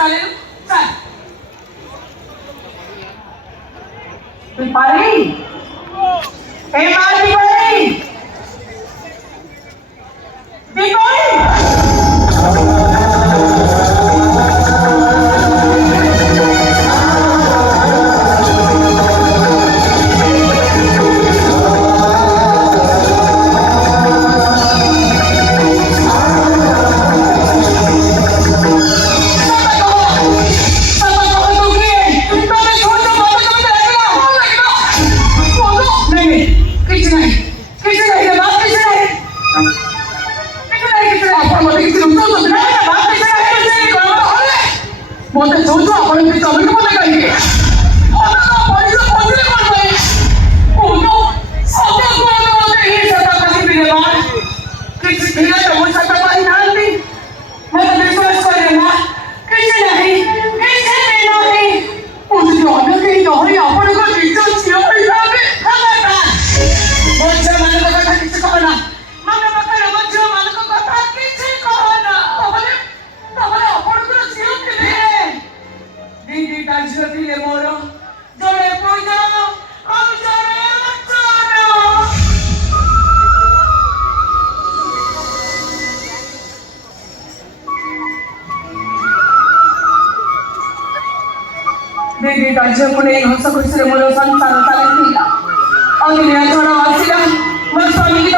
चालेल चाल दीपाली हे मार दीपाली दीपाली बोलते जो जो आपण ते चालू के बोलते काही आता ना पैसे पोचले करतोय बोलतो सगळे बोलते हे सगळं काही बिलवान किती दिला तर वो सगळं काही नाही मला विश्वास करे ना किती नाही मुझे ऑर्डर कहीं नहीं आपण को टीचर छियो इलावे खाना मुझे मन को कथा किसी को ना मन को करे मुझे मन को कथा किसी को ना तबले आपण को छियो के दीदी डांसती है मोरो जोड़े पूजानो हम जोड़े मचानो दीदी डांस पुणे हंस खुशी मोरो संसार चालती और दुनिया छोड़ा वासिला मन स्वामी की